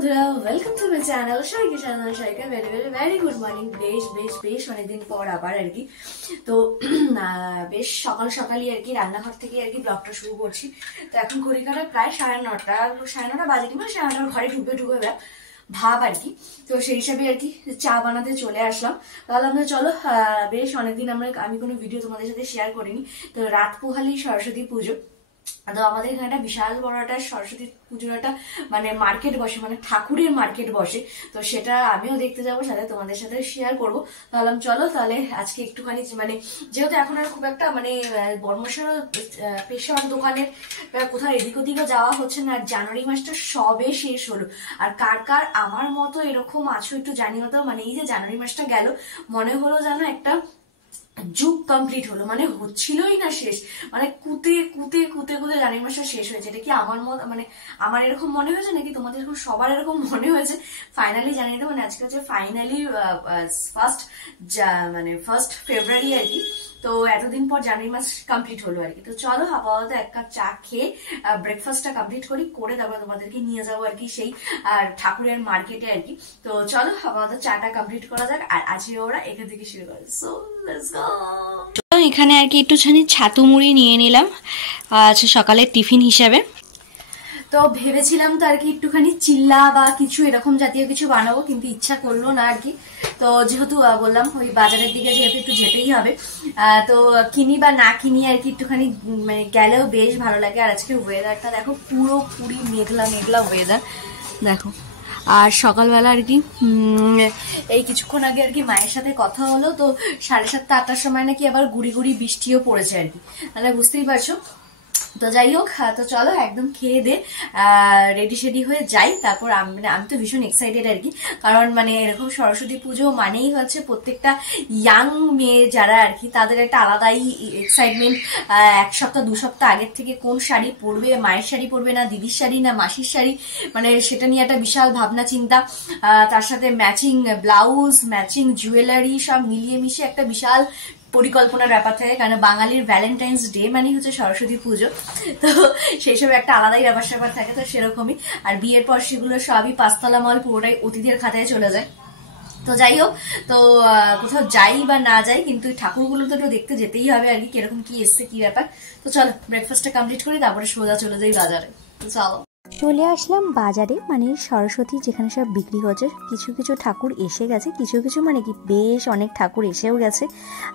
বন্ধুরা, welcome to my channel Shaika channel. Shaika very very very good morning. বেশ বেশ বেশ অনেকদিন পর আবার আর কি। তো বেশ সকাল সকালই আর কি রান্নাঘর থেকে আর কি ব্লগটা শুরু করছি। তো এখন ঘড়ি কাটা প্রায় 9:30 বাজে, কিংবা 9:30 ঘরে ঢুকে ভাব আর কি। তো সেই হিসাবে আর কি চা বানাতে চলে আসলাম। ভাবলাম যে চলো, বেশ অনেকদিন আমি কোনো ভিডিও তোমাদের সাথে শেয়ার করিনি। তো রাত পোহালি সরস্বতী পুজো। তো আমাদের এখানে একটা বিশাল বড় একটা সরস্বতী পুজোর একটা মানে মার্কেট বসে, মানে ঠাকুরের মার্কেট বসে। তো সেটা আমিও দেখতে যাবো, সাথে তোমাদের সাথে শেয়ার করবো। ভাবলাম চলো তাহলে আজকে একটুখানি, মানে যেহেতু এখন আর খুব একটা মানে বর্মশাল পেশার দোকানের কোথাও এদিক ওদিকও যাওয়া হচ্ছে না। আর জানুয়ারি মাসটা সবে শেষ হলো। আর কার কার আমার মতো এরকম আছো একটু জানিও তো। মানে এই যে জানুয়ারি মাসটা গেল, মনে হলো যেন একটা যুগ কমপ্লিট হলো, মানে হচ্ছিলই না শেষ। মানে কুতে কুতে কুতে কুতে জানুয়ারি মাসটা শেষ হয়েছে। এটা কি আমার মত, মানে আমার এরকম মনে হয়েছে নাকি তোমাদের এরকম সবার এরকম মনে হয়েছে? ফাইনালি জানিয়ে দেবো, মানে আজকে হচ্ছে ফাইনালি ফার্স্ট ফেব্রুয়ারি আর কি। তো এতদিন পর জানুয়ারি মাস কমপ্লিট হলো আর কি। তো চলো আপাতত এক কাপ চা খেয়ে ব্রেকফাস্টটা কমপ্লিট করে তারপরে তোমাদেরকে নিয়ে যাবো আর কি সেই ঠাকুরের মার্কেটে আর কি। তো চলো আপাতত চাটা কমপ্লিট করা যাক, আর আজকে ওরা এখান থেকে শুরু করে। So let's go. এখানে আর কি একটুখানি ছাতু মুড়ি নিয়ে নিলাম আজ সকালের টিফিন হিসাবে। তো ভেবেছিলাম তো আর কি একটুখানি চিল্লা বা কিছু এরকম জাতীয় কিছু বানাবো, কিন্তু ইচ্ছা করলো না আর কি। তো যেহেতু বললাম ওই বাজারের দিকে যেহেতু একটু যেতেই হবে, তো কিনি বা না কিনি আর কি একটুখানি মানে গেলেও বেশ ভালো লাগে। আর আজকে ওয়েদারটা দেখো, পুরোপুরি মেঘলা মেঘলা ওয়েদার দেখো। আর সকালবেলা আর কি এই কিছুক্ষণ আগে আর কি মায়ের সাথে কথা হলো, তো 7:30 8টার সময় নাকি আবার গুড়ি গুড়ি বৃষ্টিও পড়েছে আর কি। তাহলে বুঝতেই পারছো। তো যাই হোক, তো চলো একদম খেয়ে দে রেডি সেডি হয়ে যাই। তারপর আমি তো ভীষণ এক্সাইটেড আর কি, কারণ মানে এরকম সরস্বতী পুজো মানেই হচ্ছে প্রত্যেকটা ইয়াং মেয়ে যারা আর কি, তাদের একটা আলাদাই এক্সাইটমেন্ট। 1 সপ্তাহ 2 সপ্তাহ আগের থেকে কোন শাড়ি পরবে, মায়ের শাড়ি পরবে না দিদির শাড়ি না মাসির শাড়ি, মানে সেটা নিয়ে একটা বিশাল ভাবনা চিন্তা। তার সাথে ম্যাচিং ব্লাউজ, ম্যাচিং জুয়েলারি, সব মিলিয়ে মিশিয়ে একটা বিশাল পরিকল্পনার ব্যাপার থাকে। কারণ বাঙালির ভ্যালেন্টাইন্স ডে মানে হচ্ছে সরস্বতী পুজো। তো সেই সব একটা আলাদাই ব্যাপার স্যাপার থাকে। তো সেরকমই। আর বিয়ের পর সেগুলো সবই পাঁচতলা মল পুরোটাই অতিথির খাতায় চলে যায়। তো যাই হোক, তো কোথাও যাই বা না যাই, কিন্তু ঠাকুরগুলো তো একটু দেখতে যেতেই হবে আর কি, কিরকম কি এসছে কি ব্যাপার। তো চলো ব্রেকফাস্টটা কমপ্লিট করি, তারপরে সোজা চলে যাই বাজারে। তো চলো চলে আসলাম বাজারে, মানে সরস্বতী যেখানে সব বিক্রি হচ্ছে। কিছু কিছু ঠাকুর এসে গেছে, কিছু কিছু মানে কি বেশ অনেক ঠাকুর এসেও গেছে,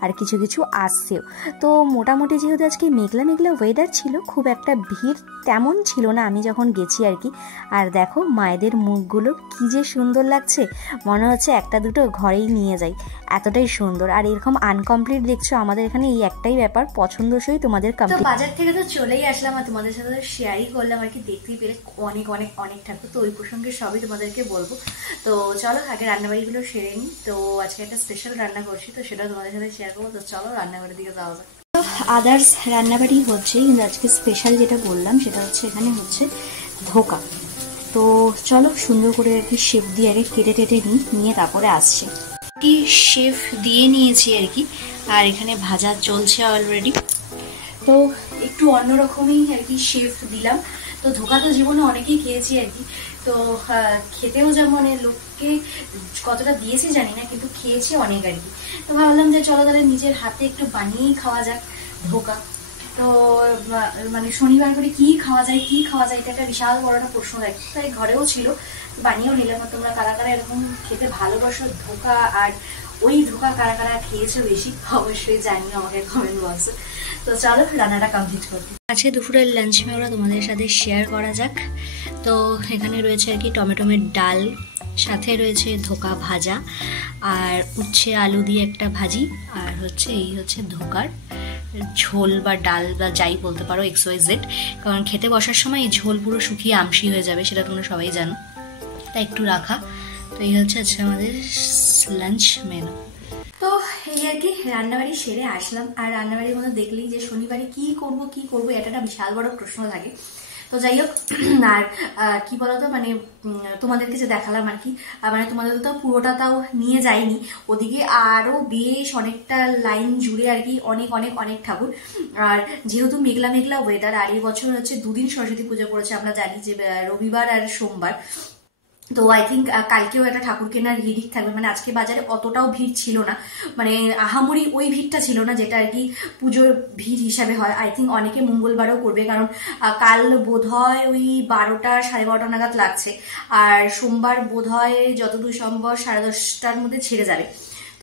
আর কিছু কিছু আসছেও। তো মোটামুটি যেহেতু আজকে মেঘলা মেঘলা ওয়েদার ছিল, খুব একটা ভিড় তেমন ছিল না আমি যখন গেছি আর কি। আর দেখো মায়েদের মুখগুলো কি যে সুন্দর লাগছে, মনে হচ্ছে একটা দুটো ঘরেই নিয়ে যাই, এতটাই সুন্দর। আর এরকম আনকমপ্লিট দেখছো আমাদের এখানে, এই একটাই ব্যাপার, পছন্দসই তোমাদের কমপ্লিট। বাজার থেকে তো চলেই আসলাম, আর তোমাদের সাথে শেয়ারই করলাম আর কি। দেখতেই পেলে অনেক অনেক অনেক ঠাকুর, তো ওই প্রসঙ্গে সবই তোমাদেরকে বলবো। তো চলো আগে রান্নাবাড়িগুলো সেরে নিই। তো আজকে একটা স্পেশাল রান্না করছি, তো সেটা তোমাদের সাথে শেয়ার করবো। তো চলো রান্নাবাড়ির দিকে যাওয়া যাক। আদার্স রান্নাবাড়ি হচ্ছে, কিন্তু আজকে স্পেশাল যেটা বললাম সেটা হচ্ছে এখানে হচ্ছে ধোকা। তো চলো সুন্দর করে আর কি শেফ দিয়ে আগে কেটে টেটে নিয়ে তারপরে আসছে কি শেফ দিয়ে নিয়েছি আর কি। আর এখানে ভাজা চলছে অলরেডি। তো একটু অন্যরকমই আর কি শেফ দিলাম। তো ধোকা তো জীবনে অনেকেই খেয়েছি আর কি। তো খেতেও যেমন লোককে কতটা দিয়েছি জানি না, কিন্তু খেয়েছি অনেক আর কি। তো ভাবলাম যে চলো তাহলে নিজের হাতে একটু বানিয়েই খাওয়া যাক ধোকা। তো মানে শনিবার করে কি খাওয়া যায় এটা একটা বিশাল বড় একটা প্রশ্ন থাকে। তাই ঘরেও ছিল, বানিয়েও নিলাম। তোমরা কারা কারা এরকম খেতে ভালোবাসো ধোকা, আর ওই ধোকা কারা কারা খেয়েছো বেশি, অবশ্যই জানিও আমাকে কমেন্ট বক্সে। তো চলো রান্নাটা কমপ্লিট করি। আজকে দুপুরের লাঞ্চ মেনুটা তোমাদের সাথে শেয়ার করা যাক। তো এখানে রয়েছে আর কি টমেটোমের ডাল, সাথে রয়েছে ধোকা ভাজা, আর উচ্ছে আলু দিয়ে একটা ভাজি, আর হচ্ছে এই হচ্ছে ধোকার ঝোল বা ডাল বা যাই বলতে পারো, XYZ। কারণ খেতে বসার সময় এই ঝোল পুরো শুকিয়ে আমসি হয়ে যাবে, সেটা তোমরা সবাই জানো, তাই একটু রাখা। তো এই হচ্ছে আজকে আমাদের লাঞ্চ মেনু। তো এই আর কি রান্নাবাড়ি সেরে আসলাম। আর রান্নাবাড়ির মধ্যে দেখলেই যে শনিবারে কি করবো এটা একটা বিশাল বড় প্রশ্ন থাকে। তো যাই হোক, আর কি বলতো, মানে তোমাদেরকে যে দেখালাম আর কি, মানে তোমাদের তো পুরোটা তাও নিয়ে যায়নি, ওদিকে আরো বেশ অনেকটা লাইন জুড়ে আর কি অনেক অনেক অনেক ঠাকুর। আর যেহেতু মেঘলা মেঘলা ওয়েদার, আর এই বছর হচ্ছে 2 দিন সরস্বতী পুজো পড়েছে, আমরা জানি যে রবিবার আর সোমবার। তো আই থিঙ্ক কালকেও একটা ঠাকুর কেনার হিড়িক থাকবে, মানে আজকে বাজারে অতটাও ভিড় ছিল না, মানে আহামরি ওই ভিড়টা ছিল না যেটা আর কি পুজোর ভিড় হিসাবে হয়। আই থিঙ্ক অনেকে মঙ্গলবারও করবে, কারণ কাল বোধহয় ওই 12টা 12:30 নাগাদ লাগছে, আর সোমবার বোধহয় যতদূর সম্ভব 10:30টার মধ্যে ছেড়ে যাবে।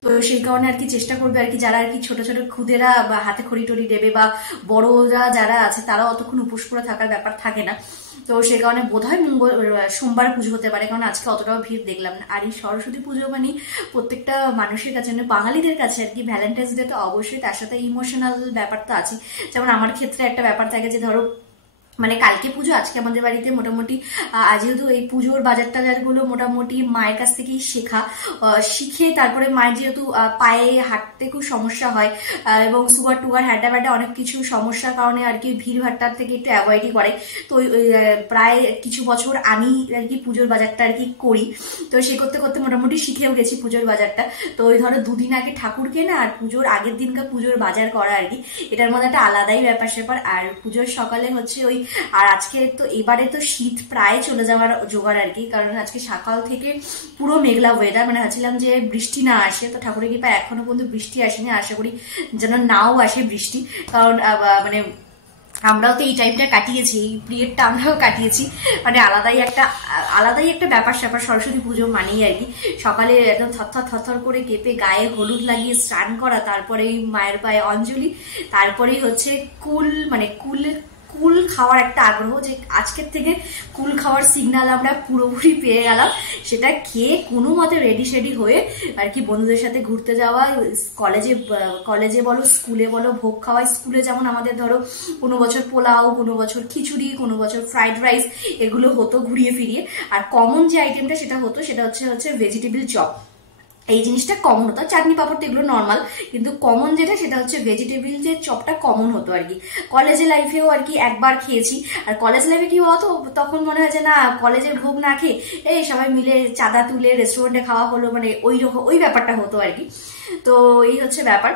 তো সেই কারণে আর কি চেষ্টা করবে আর কি যারা আর কি ছোট ছোট খুদেরা বা হাতে খড়ি টড়ি দেবে, বা বড়রা যারা আছে তারা অতক্ষণ উপোস করে থাকার ব্যাপার থাকে না। তো সেই কারণে বোধহয় সোমবার পুজো হতে পারে, কারণ আজকে অতটাও ভিড় দেখলাম না। আর এই সরস্বতী পুজো মানে প্রত্যেকটা মানুষের কাছে, মানে বাঙালিদের কাছে আর কি ভ্যালেন্টাইন্স ডে তো অবশ্যই, তার সাথে ইমোশনাল ব্যাপার তো আছে। যেমন আমার ক্ষেত্রে একটা ব্যাপার থাকে যে ধরো মানে কালকে পুজো, আজকে আমাদের বাড়িতে মোটামুটি যেহেতু এই পুজোর বাজার টাজার গুলো মোটামুটি মায়ের কাছ থেকেই শেখা, শিখে তারপরে মায়ের যেহেতু পায়ে হাঁটতে খুব সমস্যা হয় এবং সুগার টুগার হ্যাডা ব্যাডা অনেক কিছু সমস্যার কারণে আর কি ভিড় ভাট্টার থেকে একটু অ্যাভয়েডই করে। তো প্রায় কিছু বছর আমি আর কি পুজোর বাজারটা আর কি করি, তো সে করতে করতে মোটামুটি শিখেও গেছি পুজোর বাজারটা। তো ওই ধরো দুদিন আগে ঠাকুর কেনা আর পুজোর আগের দিনকার পুজোর বাজার করা আর কি, এটার মধ্যে একটা আলাদাই ব্যাপার স্যাপার। আর পুজোর সকালে হচ্ছে ওই, আর আজকে তো এবারে তো শীত প্রায় চলে যাওয়ার জোগাড় আর কি, কারণ আজকে সকাল থেকে পুরো মেঘলা ওয়েদার, মানে ভাবছিলাম যে বৃষ্টি না আসে, তো ঠাকুরের কৃপায় এখনো পর্যন্ত বৃষ্টি আসেনি, আশা করি যেন নাও আসে বৃষ্টি, কারণ মানে আমরাও তো এই টাইমটা কাটিয়েছি, এই পিরিয়ডটা আমরাও কাটিয়েছি, মানে আলাদাই একটা ব্যাপার স্যাপার সরস্বতী পুজো মানেই আর কি। সকালে একদম থরথর থরথর করে কেঁপে গায়ে হলুদ লাগিয়ে স্নান করা, তারপরে মায়ের পায়ে অঞ্জলি, তারপরেই হচ্ছে কুল খাওয়ার একটা আগ্রহ, যে আজকের থেকে কুল খাওয়ার সিগন্যাল আমরা পুরোপুরি পেয়ে গেলাম। সেটা খেয়ে কোনো মতে রেডি সেডি হয়ে আর কি বন্ধুদের সাথে ঘুরতে যাওয়া, কলেজে বলো স্কুলে বলো ভোগ খাওয়া। স্কুলে যেমন আমাদের ধরো কোনো বছর পোলাও, কোনো বছর খিচুড়ি, কোনো বছর ফ্রাইড রাইস, এগুলো হতো ঘুরিয়ে ফিরিয়ে। আর কমন যে আইটেমটা সেটা হতো সেটা হচ্ছে ভেজিটেবল চপ। এই জিনিসটা কমন হতো, চাটনি পাপড় তো এগুলো নর্মাল, কিন্তু কমন যেটা সেটা হচ্ছে ভেজিটেবল যে চপটা কমন হতো আর কি। কলেজে লাইফেও আর কি একবার খেয়েছি। আর কলেজ লাইফে কি হতো, তখন মনে হয় যে না কলেজের ভোগ না খেয়ে এই সবাই মিলে চাঁদা তুলে রেস্টুরেন্টে খাওয়া হলো, মানে ওই রকম ওই ব্যাপারটা হতো আর কি। তো এই হচ্ছে ব্যাপার।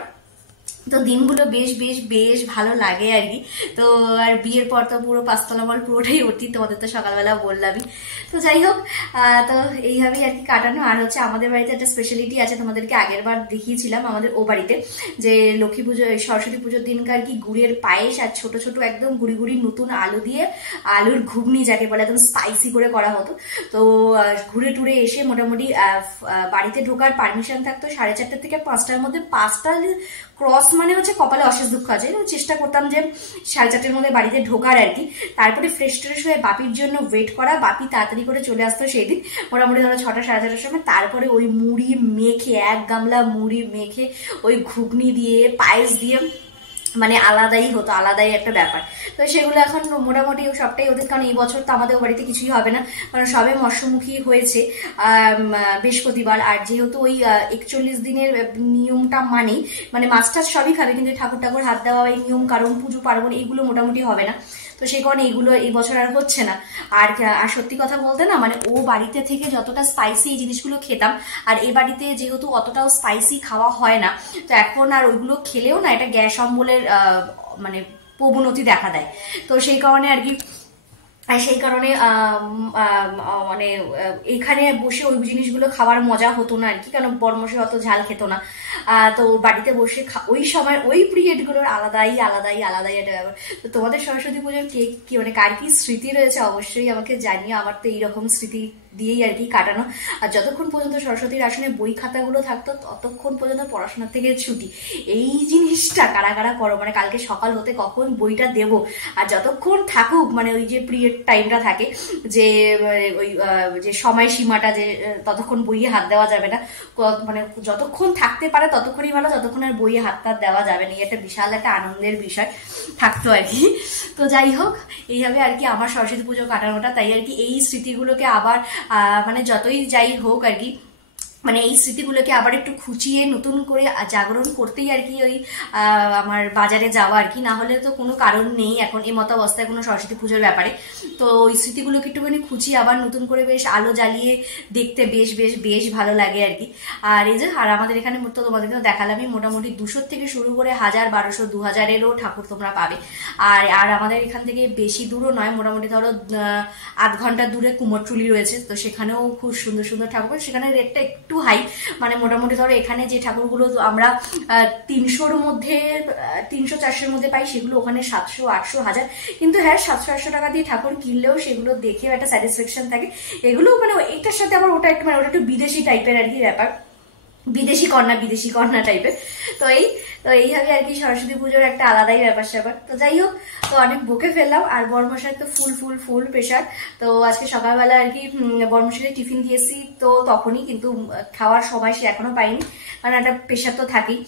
তো দিনগুলো বেশ বেশ বেশ ভালো লাগে আর কি। তো আর বিয়ের পর তো পুরো পাঁচতলা মল পুরোটাই অতীত, তোমাদের তো সকালবেলা বললামই। তো যাই হোক, তো এইভাবেই আর কি কাটানো। আর হচ্ছে আমাদের বাড়িতে একটা স্পেশালিটি আছে, তোমাদেরকে আগের বার দেখিয়েছিলাম আমাদের ও বাড়িতে, যে লক্ষ্মী পুজো সরস্বতী পুজোর দিনকার কি গুড়ের পায়েস আর ছোট ছোট একদম গুড়ি গুড়ি নতুন আলু দিয়ে আলুর ঘুগনি যাকে বলে একদম স্পাইসি করে করা হতো। তো ঘুরে টুরে এসে মোটামুটি বাড়িতে ঢোকার পারমিশন থাকতো 4:30 থেকে 5টার মধ্যে। 5টা ক্রস মানে হচ্ছে কপালে অশেষ দুঃখ আছে। চেষ্টা করতাম যে 4:30-এর মধ্যে বাড়িতে ঢোকার আর কি। তারপরে ফ্রেশ ট্রেশ হয়ে বাপির জন্য ওয়েট করা, বাপি তাড়াতাড়ি করে চলে আসতো সেই দিন মোটামুটি ধরো 6টা 6:30-এর সময়। তারপরে ওই মুড়ি মেখে, এক গামলা মুড়ি মেখে ওই ঘুগনি দিয়ে পায়েস দিয়ে, মানে আলাদাই হতো, আলাদাই একটা ব্যাপার। তো সেগুলো এখন মোটামুটি সবটাই ওদের, কারণ এই বছর তো আমাদের বাড়িতে কিছুই হবে না, কারণ সবে মৎস্যমুখী হয়েছে বৃহস্পতিবার। আর যেহেতু ওই 41 দিনের নিয়মটা মানে মাছ টাছ সবই খাবে, কিন্তু ঠাকুর হাত দেওয়া এই নিয়ম কারণ পুজো পার্বণ এইগুলো মোটামুটি হবে না। তো সেই কারণে এইগুলো এই বছর আর হচ্ছে না। আর সত্যি কথা বলতে না, মানে ও বাড়িতে থেকে যতটা স্পাইসি এই জিনিসগুলো খেতাম, আর এই বাড়িতে যেহেতু অতটাও স্পাইসি খাওয়া হয় না, তো এখন আর ওইগুলো খেলেও না এটা গ্যাস অম্বলের মানে প্রবণতি দেখা দেয়। তো সেই কারণে আর কি, সেই কারণে মানে এখানে বসে ওই জিনিসগুলো খাওয়ার মজা হতো না আর কি, কারণ বড়মশাই অত ঝাল খেত না। তো বাড়িতে বসে ওই সময় ওই পিরিয়ডগুলোর আলাদাই একটা ব্যাপার। তো তোমাদের সরস্বতী পুজোর কি মানে কার কি স্মৃতি রয়েছে অবশ্যই আমাকে জানিও। আমার তো এইরকম স্মৃতি দিয়েই আর কি কাটানো। আর যতক্ষণ পর্যন্ত সরস্বতীর আসনে বই খাতাগুলো থাকতো ততক্ষণ পর্যন্ত পড়াশোনার থেকে ছুটি। এই জিনিসটা কারা কারা করো, মানে কালকে সকাল হতে কখন বইটা দেব, আর যতক্ষণ থাকুক মানে ওই যে পিরিয়ড টাইমটা থাকে যে ওই যে সময়সীমাটা, যে ততক্ষণ বইয়ে হাত দেওয়া যাবে না, মানে যতক্ষণ থাকতে পারে ততক্ষণই ভালো, যতক্ষণ আর বইয়ে হাত দেওয়া যাবে না, এটা বিশাল একটা আনন্দের বিষয় থাকতো আর কি। তো যাই হোক, এইভাবে আর কি আমার সরস্বতী পুজো কাটানোটা। তাই আর কি এই স্মৃতিগুলোকে আবার মানে যতই যাই হোক আর কি মানে এই স্মৃতিগুলোকে আবার একটু খুঁচিয়ে নতুন করে জাগরণ করতেই আর কি ওই আমার বাজারে যাওয়া আর কি, না হলে তো কোনো কারণ নেই এখন এই মতো অবস্থায় কোনো সরস্বতী পুজোর ব্যাপারে। তো ওই স্মৃতিগুলোকে একটুখানি খুঁচিয়ে আবার নতুন করে বেশ আলো জ্বালিয়ে দেখতে বেশ বেশ বেশ ভালো লাগে আর কি। আর এই যে আর আমাদের এখানে তো তোমাদেরকে দেখালামই, মোটামুটি 200 থেকে শুরু করে 1000, 1200, 2000-এরও ঠাকুর তোমরা পাবে। আর আমাদের এখান থেকে বেশি দূরও নয়, মোটামুটি ধরো 8 ঘন্টা দূরে কুমোরটুলি রয়েছে, তো সেখানেও খুব সুন্দর সুন্দর ঠাকুর। সেখানে রেটটা একটু হাই, মানে মোটামুটি ধরো এখানে যে ঠাকুরগুলো আমরা 300-র মধ্যে 300-400-এর মধ্যে পাই, সেগুলো ওখানে 700, 800, 1000। কিন্তু হ্যাঁ 700-800 টাকা দিয়ে ঠাকুর কিনলেও সেগুলো দেখেও একটা স্যাটিসফ্যাকশন থাকে। এগুলো মানে এটার সাথে আবার ওটা একটু মানে ওটা একটু বিদেশি টাইপের আর কি ব্যাপার, বিদেশি কন্যা টাইপের। তো এইভাবে আর কি সরস্বতী পুজোর একটা আলাদাই ব্যাপার স্যাপার। তো যাই হোক, তো অনেক বকে ফেললাম। আর বর্মশাই তো ফুল প্রেশার। তো আজকে সকালবেলা আর কি বর্মশাইকে টিফিন দিয়েছি, তো তখনই কিন্তু খাওয়ার সময় সে এখনো পাইনি, কারণ একটা প্রেশার তো থাকেই।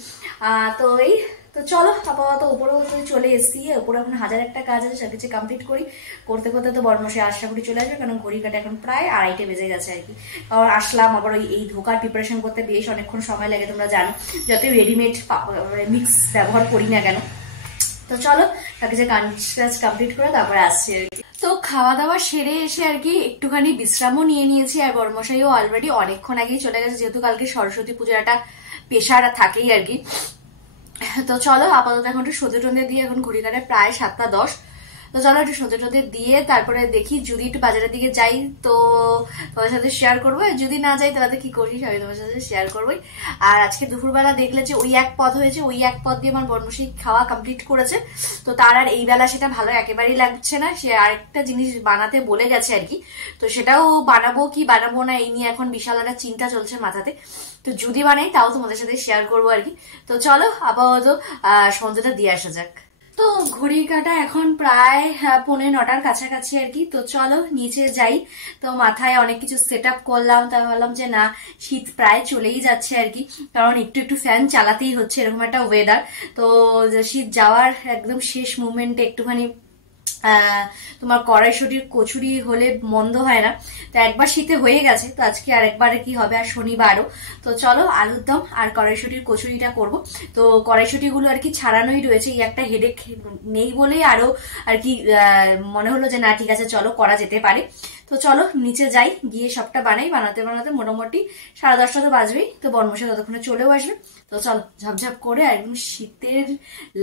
তো চলো আপাতত ওপরেও তো চলে এসেছি, ওপরে এখন 1001টা কাজ আছে, সব কিছু কমপ্লিট করি। করতে করতে তো বর্মশাই আশা করি চলে আসবে, কারণ ঘড়ি কাটে এখন প্রায় 2:30 বেজে গেছে আর কি। আর আসলাম আবার এই ধোকার প্রিপারেশন করতে বেশ অনেকক্ষণ সময় লাগে, তোমরা জানো, যতই রেডিমেড মিক্স ব্যবহার করি না কেন। তো চলো সব কিছু কাজ কমপ্লিট করে তারপরে আসছি আর কি। তো খাওয়া দাওয়া সেরে এসে আর কি একটুখানি বিশ্রামও নিয়ে নিয়েছি, আর বর্মশাইও অলরেডি অনেকক্ষণ আগেই চলে গেছে, যেহেতু কালকে সরস্বতী পুজোর একটা পেশার থাকেই আর কি। তো চলো আপাতত এখন একটু সন্ধে টন্ধে দিয়ে, এখন ঘড়ি কাটে প্রায় 7টা 10। তো চলো একটু সন্ধে টন্ধে দিয়ে তারপরে দেখি যদি একটু বাজারের দিকে যাই তো তোমাদের সাথে শেয়ার করবো, যদি না যাই তাহলে কি করি সবাই তোমার সাথে শেয়ার করবোই। আর আজকে দুপুরবেলা দেখলে যে ওই এক পদ হয়েছে, ওই এক পদ দিয়ে আমার বর্মশাই খাওয়া কমপ্লিট করেছে। তো তার আর এই বেলা সেটা ভালো একেবারেই লাগছে না, সে আরেকটা জিনিস বানাতে বলে গেছে আর কি। তো সেটাও বানাবো কি বানাবো না এই নিয়ে এখন বিশাল একটা চিন্তা চলছে মাথাতে। তো যদি বানাই তাও তোমাদের সাথে শেয়ার করবো আর কি। তো চলো আপাতত সন্ধ্যাটা দিয়ে আসা যাক। তো ঘড়ি কাটা এখন প্রায় 8:45-9টার কাছাকাছি আর কি। তো চলো নিচে যাই। তো মাথায় অনেক কিছু সেট আপ করলাম, তা ভাবলাম যে না, শীত প্রায় চলেই যাচ্ছে আর কি, কারণ একটু একটু ফ্যান চালাতেই হচ্ছে, এরকম একটা ওয়েদার। তো শীত যাওয়ার একদম শেষ মুমেন্টে একটুখানি তোমার কড়াইশুটির কচুরি হলে মন্দ হয় না। তো একবার শীতে হয়ে গেছে, তো আজকে আরেকবার কি হবে, আর শনিবারও। তো চলো আলুর দম আর কড়াইশুটির কচুরিটা করব। তো কড়াইশুটি গুলো আর কি ছাড়ানোই রয়েছে, এই একটা হেডেক নেই বলেই আরো আর কি মনে হলো যে না ঠিক আছে চলো করা যেতে পারে। তো চলো নিচে যাই, গিয়ে সবটা বানাতে বানাতে মোটামুটি 10:30 তো বাজবেই। তো বর্মশাই ততক্ষণে চলেও আসবে। তো চলো ঝপঝপ করে একদম শীতের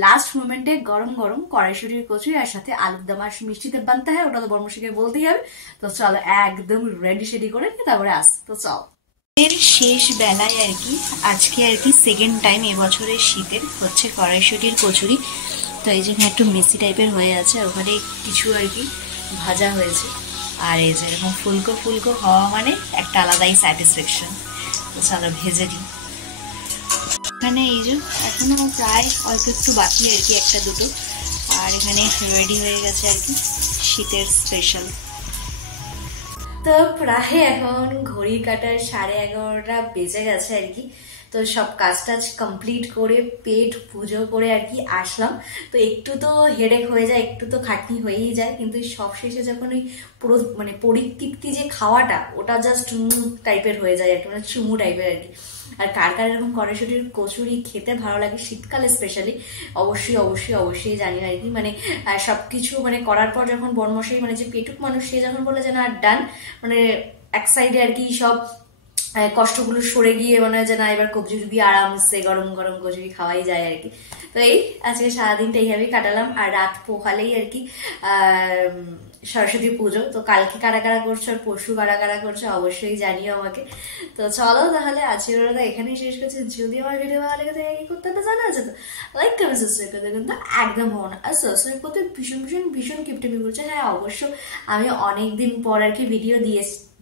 লাস্ট মোমেন্টে গরম গরম কড়াইশুটির কচুরি আর সাথে আলুর দম। আর মিষ্টিতে বানতে হয়, ওটা তো বর্মশাইকে বলতেই হবে। তো চলো একদম রেডি সেডি করে তারপরে আস। তো চল এর শেষ বেলায় আর কি আজকে আর কি সেকেন্ড টাইম এবছরের শীতের হচ্ছে কড়াইশুটির কচুরি। তো এই জন্য একটু মেসি টাইপের হয়ে আছে, ওখানে কিছু আর কি ভাজা হয়েছে, আর এই যে এরকম ফুলকো ফুলকো হওয়া মানে একটা আলাদাই স্যাটিসফ্যাকশন। তো চলো ভেজে দিই। এখানে এই যে এখনো প্রায় অল্প একটু বাকি আর কি, একটা দুটো। আর এখানে রেডি হয়ে গেছে আর কি শীতের স্পেশাল। তো প্রায় এখন ঘড়ি কাটার 11:30 বেজে গেছে আর কি। তো সব কাজ টাজ কমপ্লিট করে পেট পুজো করে আর কি আসলাম। তো একটু তো হেডেক হয়ে যায়, একটু তো খাটনি হয়েই যায়, কিন্তু সব শেষে যখন ওই পুরো মানে পরিতৃপ্তি যে খাওয়াটা, ওটা জাস্ট টাইপের হয়ে যায় আর কি, মানে চুমু টাইপের আর কি। আর কার কার এরকম কড়াইশুটির কচুরি খেতে ভালো লাগে শীতকালে স্পেশালি, অবশ্যই অবশ্যই অবশ্যই জানি আর কি। মানে সবকিছু মানে করার পর যখন বর্মশাই মানে যে পেটুক মানুষ, সে যখন বলে যে না ডান, মানে এক সাইডে আর কি সব কষ্টগুলো সরে গিয়ে মনে হয় যে না এবার কচুরি দিয়ে আরামসে গরম গরম কচুরি খাওয়াই যায় আর কি। তো এই আজকে সারাদিনটা এইভাবেই কাটালাম। আর রাত পোহালেই আর কি সরস্বতী পুজো। তো কালকে কারা কারা করছো আর পরশু কারা কারা করছো অবশ্যই জানিও আমাকে। তো চলো তাহলে আজকের ভিডিওটা এখানেই শেষ করছি। যদি আমার ভিডিও ভালো লেগে থাকে কি করতে জানা আছে, তো লাইক কমেন্ট সাবস্ক্রাইব করতে কিন্তু একদম হবো না। আর সাবস্ক্রাইব করতে ভীষণ ভীষণ ভীষণ কিপটেমি করছে। হ্যাঁ অবশ্য আমি অনেকদিন পর আর কি ভিডিও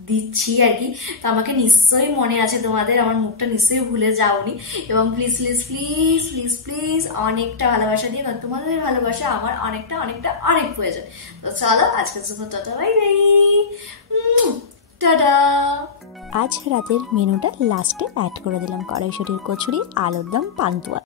দিচ্ছি আর কি, তো আমাকে নিশ্চয়ই মনে আছে তোমাদের, আমার মুখটা নিশ্চয়ই ভুলে যাওনি। এবং please please please please please অনেকটা ভালোবাসা দিয়ে, তোমাদের ভালোবাসা আমার অনেকটা অনেকটা অনেক প্রয়োজন। তো চলো আজকের জন্য টাটা বাই বাই, টাটা। আজ রাতের মেনুটা লাস্টে অ্যাড করে দিলাম, কড়াইশুটির কচুরি, আলুর দম, পান্তুয়া।